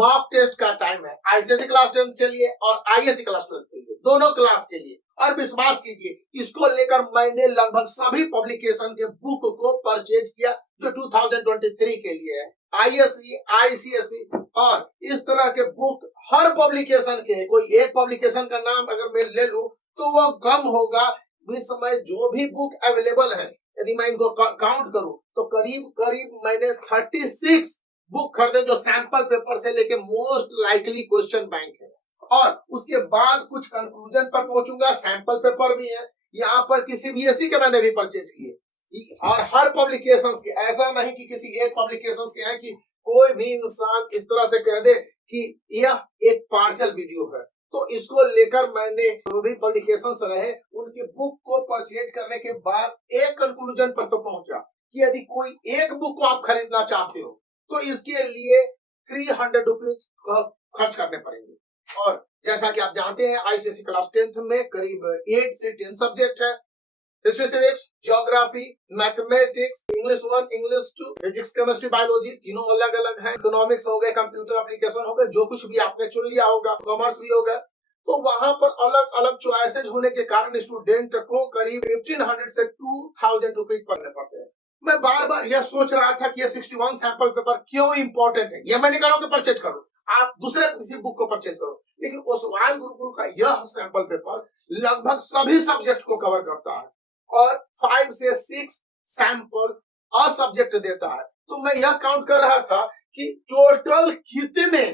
Mock test का time है ICSE class 10 के लिए और आईएससी क्लास 12 के लिए, दोनों क्लास के लिए। और विश्वास कीजिए इसको लेकर मैंने लगभग सभी पब्लिकेशन के बुक को परचेज किया जो 2023 के लिए है। आईएससी, आईसीएसई और इस तरह के बुक हर पब्लिकेशन के, कोई एक पब्लिकेशन का नाम अगर मैं ले लूं तो वो कम होगा। इस समय जो भी बुक अवेलेबल है, यदि मैं इनको काउंट करूं तो करीब करीब मैंने 36 बुक खरीदे जो सैंपल पेपर से लेके मोस्ट लाइकली क्वेश्चन बैंक है। और उसके बाद कुछ कंक्लूजन पर पहुंचूंगा। सैंपल पेपर भी है यहाँ पर, किसी बीएससी के मैंने भी परचेज किए और हर पब्लिकेशंस के, ऐसा नहीं कि किसी एक पब्लिकेशंस के हैं कि कोई भी इंसान इस तरह से कह दे कि यह एक पार्शियल वीडियो है। तो इसको लेकर मैंने जो भी पब्लिकेशंस रहे उनके बुक को परचेज करने के बाद एक कंक्लूजन पर तो पहुंचा कि यदि कोई एक बुक को आप खरीदना चाहते हो तो इसके लिए 300 रुपीज खर्च करने पड़ेंगे। और जैसा कि आप जानते हैं आईसीएसई क्लास 10th में करीब 8 से 10 सब्जेक्ट है। History, civics, geography, mathematics, English 1, English 2, physics, chemistry, biology, तीनों अलग अलग हैं। इकोनॉमिक्स हो गए, कंप्यूटर एप्लीकेशन हो गए, जो कुछ भी आपने चुन लिया होगा, कॉमर्स भी होगा। तो वहां पर अलग अलग चॉइसेज होने के कारण स्टूडेंट को करीब 1500 से 2000 रुपीज पढ़ने पड़ते हैं। मैं बार बार यह सोच रहा था कि यह 61 सैंपल पेपर क्यों इंपॉर्टेंट है। यह मैं नहीं कह रहा हूं कि परचेज करो, आप दूसरे किसी बुक को परचेज करो, लेकिन ओसवाल गुरुकुल का यह सैंपल पेपर लगभग सभी सब्जेक्ट को कवर करता है और 5 से 6 सैंपल अ सब्जेक्ट देता है। तो मैं यह काउंट कर रहा था कि टोटल कितने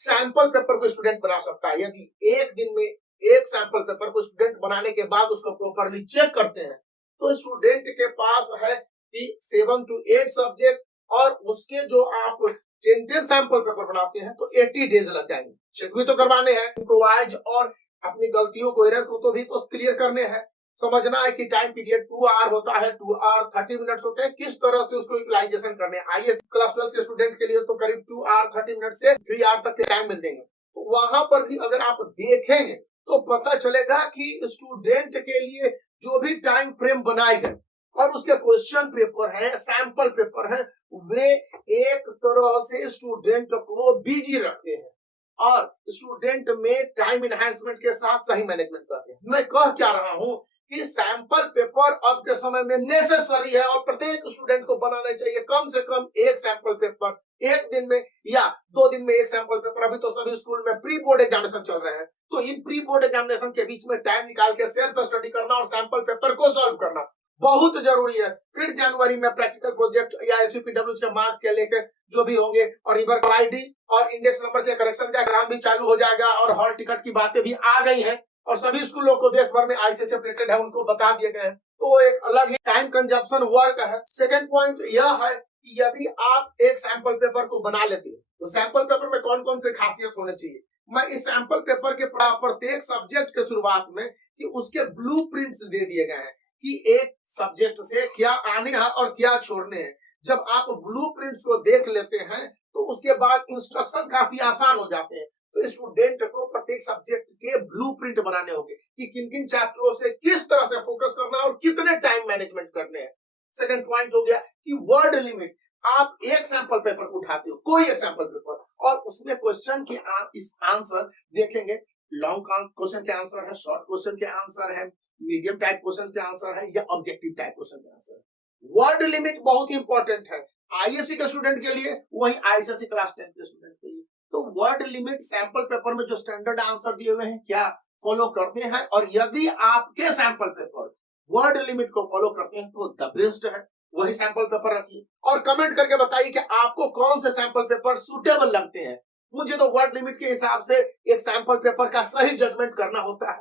सैंपल पेपर को स्टूडेंट बना सकता है। यदि एक दिन में एक सैंपल पेपर को स्टूडेंट बनाने के बाद उसको प्रॉपरली चेक करते हैं तो स्टूडेंट के पास है कि 7 to 8 सब्जेक्ट और उसके जो आप 10 सैंपल पेपर बनाते हैं तो 80 डेज लग जाएंगे। चेक भी तो करवाने हैं, इम्प्रोवाइज और अपनी गलतियों को, एरर को तो भी तो क्लियर करने हैं। समझना है कि टाइम पीरियड 2 आवर होता है, 2 आवर 30 मिनट्स होते हैं, किस तरह से उसको यूटिलाइजेशन करने हैं। आईएएस क्लास 12 के स्टूडेंट के लिए तो करीब 2 आवर 30 मिनट से 3 आवर तक के टाइम मिल देंगे। तो वहां पर भी अगर आप देखेंगे तो पता चलेगा कि स्टूडेंट के लिए जो भी टाइम फ्रेम बनाए गए और उसके क्वेश्चन पेपर है, सैंपल पेपर है, वे एक तरह से स्टूडेंट को बिजी रखते हैं और स्टूडेंट में टाइम एनहांसमेंट के साथ सही मैनेजमेंट करते हैं। मैं कह क्या रहा हूं कि सैंपल पेपर अब के समय में नेसेसरी है और प्रत्येक स्टूडेंट को बनाना चाहिए कम से कम एक सैंपल पेपर एक दिन में या 2 दिन में एक सैंपल पेपर। अभी तो सभी स्कूल में प्री बोर्ड एग्जामिनेशन चल रहे हैं, तो इन प्री बोर्ड एग्जामिनेशन के बीच में टाइम निकाल के सेल्फ स्टडी करना और सैंपल पेपर को सॉल्व करना बहुत जरूरी है। फिर जनवरी में प्रैक्टिकल प्रोजेक्ट या एसयूपीडब्ल्यू के मार्क्स के लेकर जो भी होंगे और रिवर आईडी और इंडेक्स नंबर के करेक्शन का काम भी चालू हो जाएगा और हॉल टिकट की बातें भी आ गई हैं और सभी स्कूलों को देश भर में आईसीएसई अपडेटेड है उनको बता दिए गए हैं। तो एक अलग ही टाइम कंजप्शन वर्क है। सेकंड पॉइंट यह है कि यदि आप एक सैंपल पेपर को बना लेते हो तो सैंपल पेपर में कौन कौन से खासियत होने चाहिए। मैं इस सैंपल पेपर के प्रत्येक सब्जेक्ट के शुरुआत में कि उसके ब्लूप्रिंट्स दे दिए गए हैं कि एक सब्जेक्ट से क्या आने हैं और क्या छोड़ने हैं। जब आप ब्लूप्रिंट्स को देख लेते हैं तो उसके बाद इंस्ट्रक्शन काफी आसान हो जाते हैं। तो स्टूडेंट को प्रत्येक सब्जेक्ट के ब्लूप्रिंट बनाने होंगे कि किन किन चैप्टरों से किस तरह से फोकस करना है और कितने टाइम मैनेजमेंट करने हैं। सेकंड पॉइंट हो गया कि वर्ड लिमिट। आप एक सैंपल पेपर को उठाते हो, कोई एक सैंपल पेपर, और उसमें क्वेश्चन के आंसर देखेंगे। लॉन्ग क्वेश्चन के आंसर है, शॉर्ट क्वेश्चन के आंसर है, मीडियम टाइप क्वेश्चन के आंसर है या ऑब्जेक्टिव टाइप क्वेश्चन के आंसर है। वर्ड लिमिट बहुत इंपॉर्टेंट है आईएससी के स्टूडेंट के लिए, वही आईसीएसई क्लास 10 के स्टूडेंट के लिए। तो वर्ड लिमिट सैंपल पेपर में जो स्टैंडर्ड आंसर दिए हुए हैं क्या फॉलो करते हैं, और यदि आपके सैंपल पेपर वर्ड लिमिट को फॉलो करते हैं तो द बेस्ट है, वही सैंपल पेपर रखिए और कमेंट करके बताइए कि आपको कौन से सैंपल पेपर सुटेबल लगते हैं। मुझे तो वर्ड लिमिट के हिसाब से एक सैंपल पेपर का सही जजमेंट करना होता है।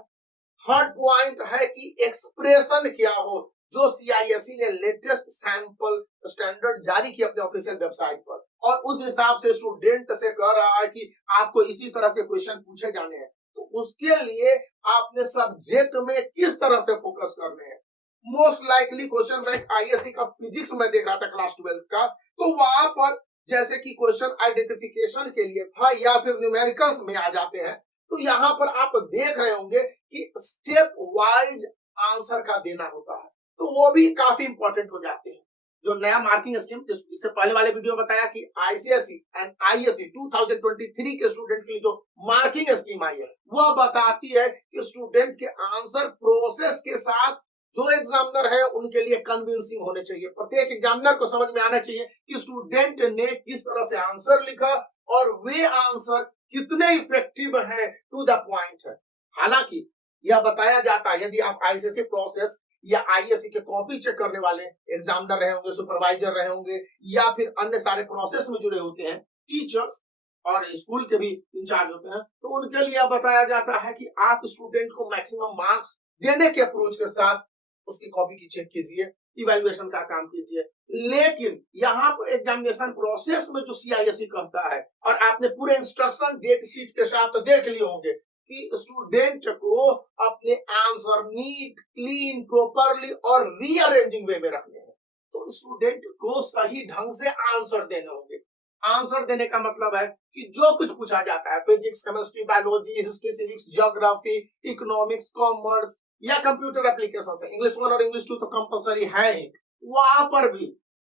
थर्ड पॉइंट है कि एक्सप्रेशन क्या हो, जो सीआईएसई ने लेटेस्ट सैंपल स्टैंडर्ड जारी किया अपने ऑफिशियल वेबसाइट पर और उस हिसाब से स्टूडेंट से कह रहा है कि आपको इसी तरह के क्वेश्चन पूछे जाने हैं। तो उसके लिए आपने सब्जेक्ट में किस तरह से फोकस करने हैं। Most likely question bank ISC का फिजिक्स में देख रहा था क्लास 12 का, तो वहां पर जैसे कि क्वेश्चन आइडेंटिफिकेशन के लिए था या फिर न्यूमेरिकल्स में आ जाते हैं, तो यहाँ पर आप देख रहे होंगे कि स्टेप वाइज आंसर का देना होता है, तो वो भी काफी इंपॉर्टेंट हो जाते हैं। जो नया मार्किंग स्कीम, इससे पहले वाले वीडियो में बताया कि आईसीएसई एंड आईएससी 2023 के स्टूडेंट के लिए जो मार्किंग स्कीम आई है वह बताती है कि स्टूडेंट के आंसर प्रोसेस के साथ जो एग्जामिनर है उनके लिए कन्विंसिंग होने चाहिए। प्रत्येक एग्जामिनर को समझ में आना चाहिए कि स्टूडेंट ने किस तरह से आंसर लिखा और वे आंसर कितने इफेक्टिव है, टू द पॉइंट है। हालांकि यह बताया जाता है यदि आप आईसीएसई प्रोसेस या आईएससी के कॉपी चेक करने वाले एग्जामिनर रहे होंगे, सुपरवाइजर रहे होंगे या फिर अन्य सारे प्रोसेस में जुड़े होते हैं, टीचर्स और स्कूल के भी इंचार्ज होते हैं, तो उनके लिए बताया जाता है कि आप स्टूडेंट को मैक्सिमम मार्क्स देने के अप्रोच के साथ उसकी कॉपी की चेक कीजिए, इवैल्यूएशन का काम कीजिए। लेकिन यहाँ पर एग्जामिनेशन प्रोसेस में जो सीआईएससी कहता है, और आपने पूरे इंस्ट्रक्शन डेट शीट के साथ देख लिए होंगे कि स्टूडेंट को अपने आंसर नीट, क्लीन, प्रॉपरली और रीअरेंजिंग वे में रखने हैं। तो स्टूडेंट को सही ढंग से आंसर देने होंगे। आंसर देने का मतलब है कि जो कुछ पूछा जाता है, physics, chemistry, biology, history, civics, geography, economics, commerce या कंप्यूटर एप्लीकेशन से, इंग्लिश 1 और इंग्लिश 2 तो कंपलसरी है ही, वहां पर भी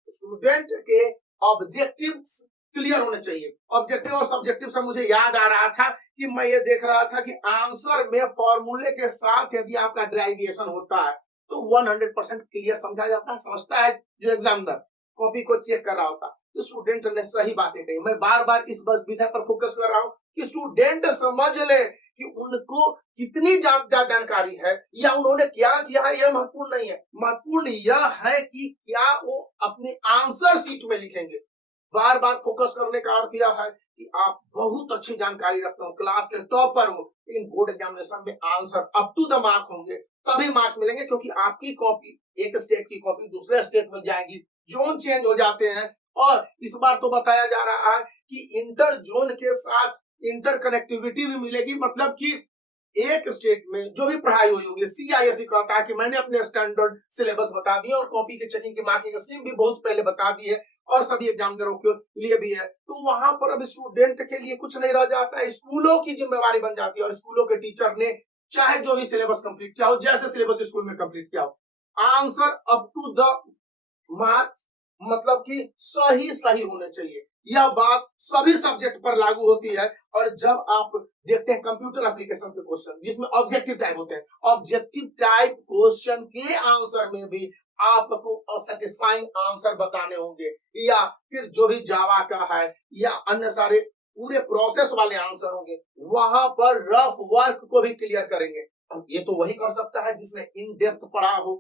स्टूडेंट के ऑब्जेक्टिव क्लियर होने चाहिए। ऑब्जेक्टिव और सब्जेक्टिव से मुझे याद आ रहा था कि मैं ये देख रहा था कि आंसर में फॉर्मूले के साथ यदि आपका डेरिवेशन होता है तो 100% क्लियर समझा जाता है, समझता है जो एग्जामिनर कॉपी को चेक कर रहा होता। तो स्टूडेंट ने सही बातें कही। मैं बार बार इस विषय पर फोकस कर रहा हूँ कि स्टूडेंट समझ ले कि उनको कितनी ज्यादा जानकारी है या उन्होंने क्या किया है, यह महत्वपूर्ण नहीं है। महत्वपूर्ण यह है कि क्या वो अपने आंसर शीट में लिखेंगे। बार बार फोकस करने का अर्थ यह है कि आप बहुत अच्छी जानकारी रखते हो, क्लास के टॉपर हो, इन बोर्ड एग्जामिनेशन में answer up to the mark होंगे, तभी मार्क्स मिलेंगे। क्योंकि आपकी कॉपी, एक स्टेट की कॉपी दूसरे स्टेट में जाएगी, जोन चेंज हो जाते हैं। और इस बार तो बताया जा रहा है कि इंटर जोन के साथ इंटर कनेक्टिविटी भी मिलेगी। मतलब कि एक स्टेट में जो भी पढ़ाई हुई होगी, सीआईएससी कहता है कि मैंने अपने स्टैंडर्ड सिलेबस बता दिया और कॉपी के चेकिंग की मार्किंग स्कीम भी बहुत पहले बता दी है और सभी एग्जामिनरों के लिए भी है। तो वहां पर अब स्टूडेंट के लिए कुछ नहीं रह जाता है, स्कूलों की जिम्मेवारी बन जाती है। और स्कूलों के टीचर ने चाहे जो भी सिलेबस कंप्लीट किया हो, जैसे सिलेबस स्कूल में कंप्लीट किया हो, answer up to the marks, मतलब कि सही सही होने चाहिए। यह बात सभी सब्जेक्ट पर लागू होती है। और जब आप देखते हैं कंप्यूटर एप्लीकेशन के क्वेश्चन जिसमें ऑब्जेक्टिव टाइप होते हैं, ऑब्जेक्टिव टाइप क्वेश्चन के आंसर में भी आपको सेटिस्फाइंग आंसर बताने होंगे, या फिर जो भी जावा का है या अन्य सारे पूरे प्रोसेस वाले आंसर होंगे, वहां पर रफ वर्क को भी क्लियर करेंगे। अब ये तो वही कर सकता है जिसने इन डेप्थ पढ़ा हो।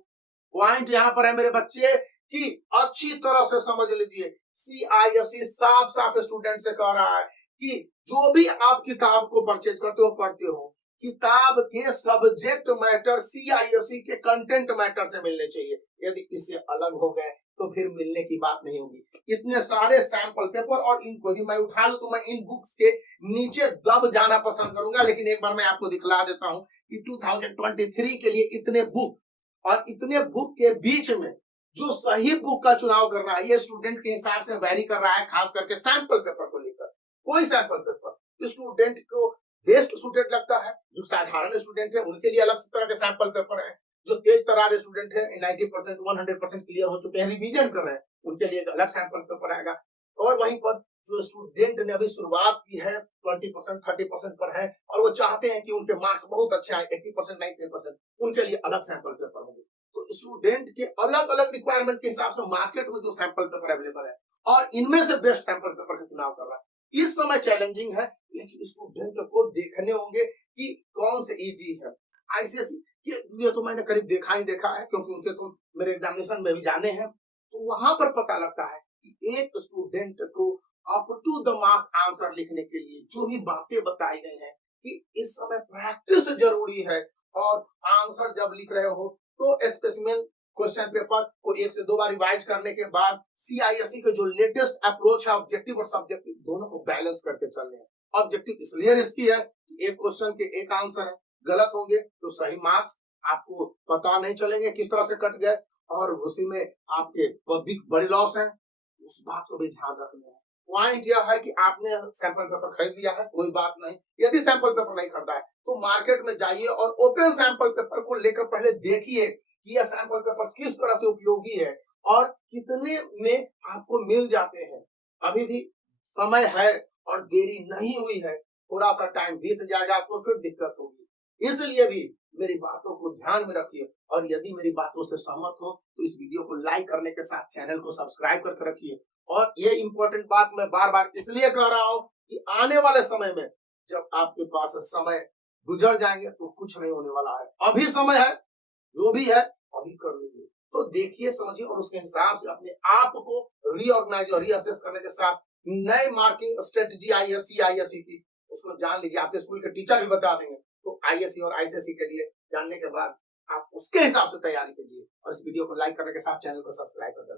पॉइंट यहाँ पर है मेरे बच्चे कि अच्छी तरह से समझ लीजिए, सीआईएससी साफ साफ स्टूडेंट से कह रहा है कि जो भी आप किताब को परचेज करते हो, पढ़ते हो, किताब के सब्जेक्ट मैटर सीआईएससी के कंटेंट मैटर से मिलने चाहिए। यदि इससे अलग हो गए तो फिर मिलने की बात नहीं होगी। इतने सारे सैंपल पेपर और इनको यदि मैं उठा लूं तो मैं इन बुक्स के नीचे दब जाना पसंद करूंगा। लेकिन एक बार मैं आपको दिखला देता हूं कि 2023 के लिए इतने बुक और इतने बुक के बीच में जो सही बुक का चुनाव करना है, ये स्टूडेंट के हिसाब से वेरी कर रहा है, खास करके सैंपल पेपर को लेकर। कोई सैंपल पेपर स्टूडेंट को बेस्ट सूटेड लगता है। जो साधारण स्टूडेंट है उनके लिए अलग तरह के सैंपल पेपर है। जो तेज तरार स्टूडेंट है, 90% 100% क्लियर हो चुके हैं, रिवीजन कर रहे हैं, उनके लिए अलग सैंपल पेपर आएगा। और वहीं पर जो स्टूडेंट ने अभी शुरुआत की है, 20% 30% पर है और वो चाहते हैं कि उनके मार्क्स बहुत अच्छे आए, 80% 90%, उनके लिए अलग सैंपल पेपर होंगे। तो स्टूडेंट के अलग अलग रिक्वायरमेंट के हिसाब से मार्केट में जो सैंपल पेपर अवेलेबल है और इनमें से बेस्ट सैंपल पेपर का चुनाव कर रहा है। इस समय चैलेंजिंग है, लेकिन स्टूडेंट को देखने होंगे कि कौन से इजी है। आईसीएसई ये तो मैंने करीब देखा ही देखा है, क्योंकि उनके तो मेरे एग्जामिनेशन में भी जाने हैं। तो वहां पर पता लगता है कि एक स्टूडेंट को up to the mark answer लिखने के लिए जो भी बातें बताई गई हैं कि इस समय प्रैक्टिस जरूरी है। और आंसर जब लिख रहे हो तो स्पेसिमेन क्वेश्चन पेपर को 1 से 2 बार रिवाइज करने के बाद सीआईएसई के जो लेटेस्ट अप्रोच है ऑब्जेक्टिव और सब्जेक्टिव दोनों को बैलेंस करके चलने हैं। ऑब्जेक्टिव इसलिए रिस्की है, एक क्वेश्चन के एक आंसर है, गलत होंगे तो सही मार्क्स आपको पता नहीं चलेंगे किस तरह से कट गए, और उसी में आपके बिग बड़ी लॉस है। उस बात को भी ध्यान रखना है। पॉइंट यह है कि आपने सैंपल पेपर खरीद लिया है, कोई बात नहीं। यदि सैंपल पेपर नहीं खरीदा है तो मार्केट में जाइए और ओपन सैंपल पेपर को लेकर पहले देखिए कि यह सैंपल पेपर किस तरह से उपयोगी है और कितने में आपको मिल जाते हैं। अभी भी समय है और देरी नहीं हुई है, थोड़ा सा टाइम बीत जाएगा तो फिर दिक्कत होगी। इसलिए भी मेरी बातों को ध्यान में रखिए और यदि मेरी बातों से सहमत हो तो इस वीडियो को लाइक करने के साथ चैनल को सब्सक्राइब करके रखिए। और ये इंपॉर्टेंट बात मैं बार बार इसलिए कह रहा हूं कि आने वाले समय में जब आपके पास समय गुजर जाएंगे तो कुछ नहीं होने वाला है। अभी समय है, जो भी है अभी कर लीजिए। तो देखिए, समझिए और उसके हिसाब से अपने आप को रीऑर्गेनाइज और रीअसेस करने के साथ नए मार्किंग स्ट्रेटजी आईएससी आईएससी की उसको जान लीजिए। आपके स्कूल के टीचर भी बता देंगे। तो आईएससी और आईसीएसई के लिए जानने के बाद आप उसके हिसाब से तैयारी कीजिए और इस वीडियो को लाइक करने के साथ चैनल को सब्सक्राइब कर दें।